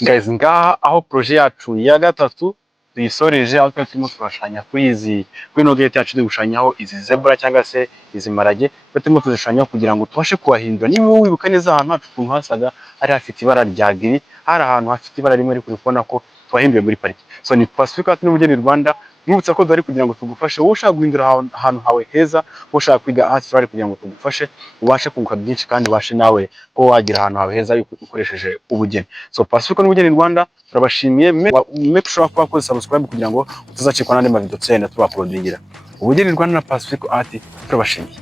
Guys, ngaha aho projet yacu ya gatatu tuyisoreje, aho turimo turashanya kuri no gate yacu dushanyaho izi zebra cyangwa se izi marage, turimo tuzishanyaho kugira ngo tubashe kuhahindura. Niba wibuka neza ahantu hacu kuntu hasaga ari hafite ibara rya giri, hari ahantu hafite ibara rimwe ariko kubona ko twahinduye muri pariki. So ni Pacific n'ubugeni Rwanda, nibutsa ko dari kugira ngo tugufashe wowe ushaka guhindura ahantu hawe heza, wowe ushaka kwiga art story kugira ngo tugufashe ubashe kunguka byinshi kandi ubashe nawe ko wagira ahantu hawe heza ukoresheje ubugeni. So Pacific n'ubugeni Rwanda turabashimiye, make sure ko wakoze subscribe kugira ngo utazacikwa n'andi mavideo tsenda tuba uploadingira. Ubugeni Rwanda na Pacific Art turabashimiye.